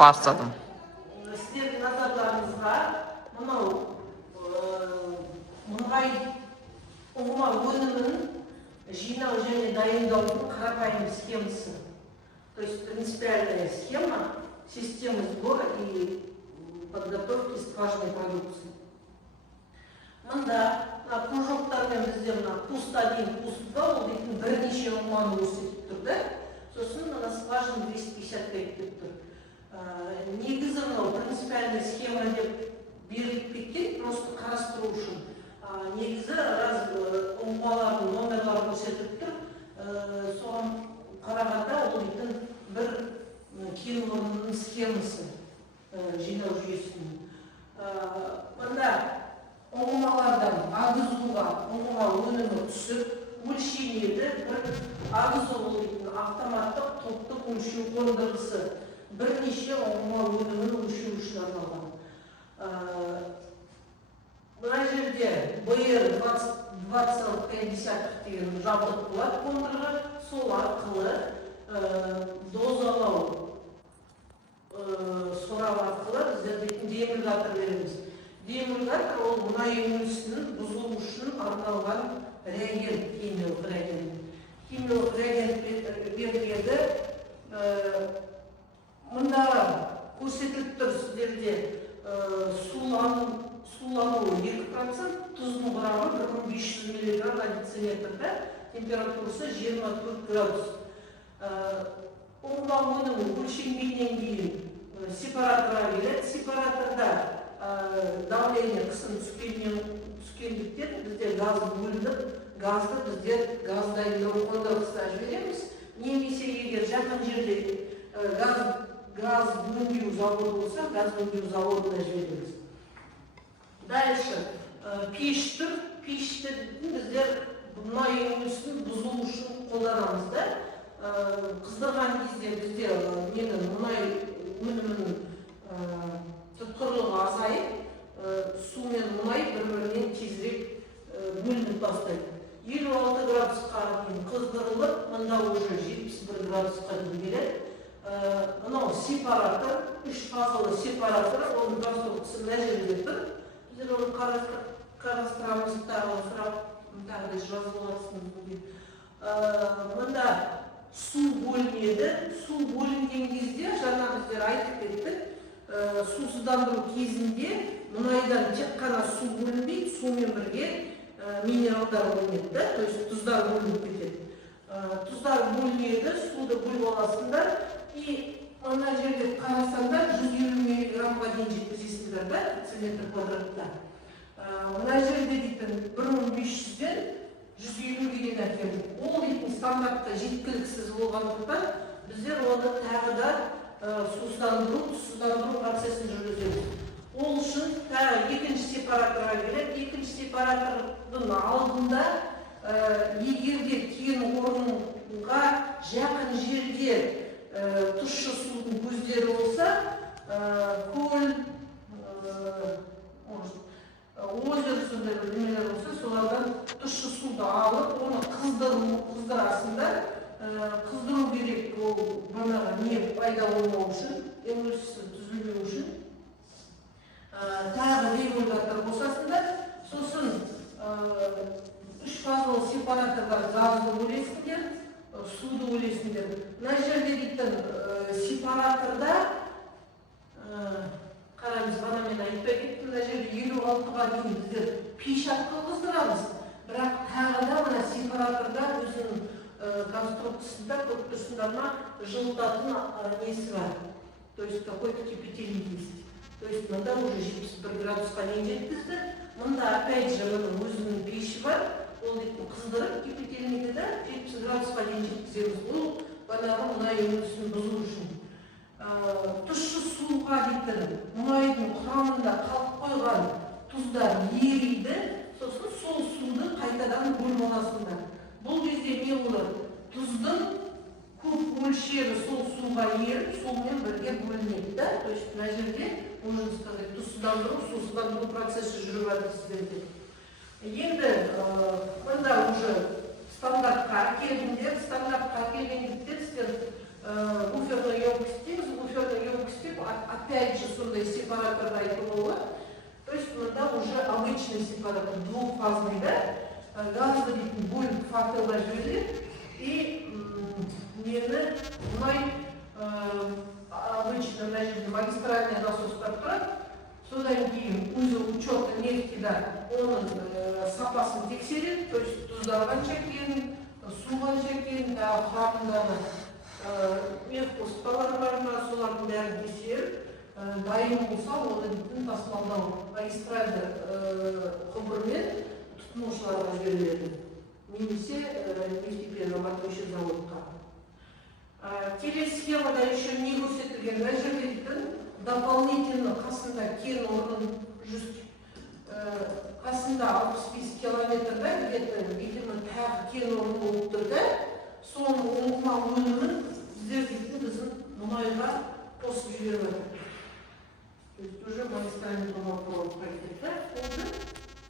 Бастадым. Сіздердің назарларыңызға мынау мұнай ұңғыма өнімін жинау және дайындаудың қарапайым схемасы. То есть принципиальная схема системы сбора и подготовки скважинной продукции. Мында кружоктармен бізде мына пуст 1, пуст 2 ол дейтін бірнеше ұңғыманы көрсетіп тұр да. Сосын мына скважина 255 деп тұр. Негізі мынау принципиальная схема деп беріліп кеткен, просто қарастыру үшін. Негізі ұңғымалардың номерлары көрсетіп тұр. Соған қарағанда ол дейтін бір кен орнының схемасы жинау жүйесінің. Мында ұңғымалардан ағызуға ұңғыма өнімі түсіп, өлшенеді. Бір ағызу ол дейтін автоматтық топтық өлшеу қондырғысы бірнеше ұңғыма өнімін өлшеу үшін арналған. Мына жерде BR 20,50 деген жабдық болады қондырғы, сол арқылы дозалау сорау арқылы біздер дейтін демульгатор береміз. Демульгатор ол мұнай өндірісінің бұзылу үшін арналған реагент, химиялық реагент. Химиялық реагент беріледі. Мұнда көрсетіліп тұр сіздерде сулану 2%, тұздың құрамы 1500 мг на дециметрда, температурасы 24 градус. Ұңғыма өнімі өлшенбейінен кейін сепараторға келеді. Сепараторда давление қысым түскендіктен бізде газ бөлініп, газды біздер газ дайындау қондырғысына жібереміз. Немесе егер жақын жерде газ өңдеу заводы болса, газ өңдеу заводына жібереміз. Дальше пеш тұр. Пешті біздер мұнай өндірісін бұзу үшін қолданамыз да. Қыздырған кезде бізде мұнай өнімінің тұтқырлығы азайып, су мен мұнай бір-бірінен тезірек бөлініп бастайды. 56 градусқа дейін қыздырылып, мында уже 71 градусқа дейін келеді. Мынау сепаратор, 3 фазалы сепаратор, оның конструкциясы мына жерде тұр. Біздер оны қарастырамыз, тағы жазып аласыңыз бүгін. Мында су бөлінеді. Су бөлінген кезде, жаңа біздер айтып кеттік, сусыздандыру кезінде мұнайдан тек қана су бөлінбейді, сумен бірге минералдар бөлінеді, то есть тұздар бөлініп кетеді. Тұздар бөлінеді, суды бөліп аласыңдар, и мына жерде қарасаңдар 150 мг-ға дейін жеткізесіңдер да, дециметр квадратта. Мына жерде дейтін 1500-ден 150-ге дейін әкелдік. Ол дейтін стандартта жеткіліксіз болғандықтан біздер оны тағы да сусыздандыру процесін жүргіземіз. Ол үшін екінші сепараторға келеді. Екінші сепаратордың алдында егерде кен орнына жақын жерде тұщы судың көздері болса, көл, озер сондай бірдемелер болса, солардан тұщы суды алып, оны қыздырасыңдар. Қыздыру керек ол бағанағы не пайда болмау үшін, эмульсия түзілмеу үшін. Тағы демульгатор қосасыңдар. Сосын 3 фазалы сепараторлар газды бөлесіңдер, суды бөлесіңдер. Мына жерде дейтін сепараторда қараймыз, ғана мен айтпай кеттім, мына жерде 56-ға дейін біздер пеш арқылы қыздырамыз. Бірақ тағы да мына сепараторда өзінің конструкциясында көп тұрсындарына жылытатын несі бар. То есть какой-то кипятильник есть. То есть мында уже 71 градусқа дейін жеткізді. Мында опять же өзінің пеші бар. Ол дейтін қыздырып кипятильникті да 70 градусқа дейін жеткіземіз. Ол бағанағы мұнай өндірісін бұзу үшін. Тұщы суға дейтін мұнайдың құрамында қалып қойған тұздар ериді. Сосын сол суды қайтадан бөліп аласыңдар. Бұл кезде не болады? Тұздың көп мөлшері сол суға еріп, солмен бірге бөлінеді. То есть мына жерде, можно сказать, сусыздандыру процесі жүріп жатыр сіздерде. Енді мында уже стандартқа келгендер, стандартқа келгендіктен сіздер буферный емкость дейміз, буферный емкость, опять же, сондай сепаратор айтылуы. То есть мында уже обычный сепаратор, двухфазный, да? Газды дейтін бөлініп фактылар жіберіледі и нені мұнай обычно магистральный насостар тұрады. Содан кейін узел учета нефти, да, оның сапасын тексереді, то есть тұздалғанша кейін, суғанша кейін, құрамындағы медқоспалар бар ма, солардың бәрін тексеріп, дайын болса, оны дейтін тасымалдау магистральды құбырмен тұтынушыларға жіберіледі. Немесе нефтеперерабатывающий заводқа. Телесхемада еще не көрсетілген мәжірлейтін дополнительно қасында кен орнын қасында 65 километрда где-то, видимо, тағы кен орны болып тұр да, соның оңыма өнімін біздер дейтін біздің мұнайға қосып жіберіп жатыр. То есть уже магистральный провод проектер.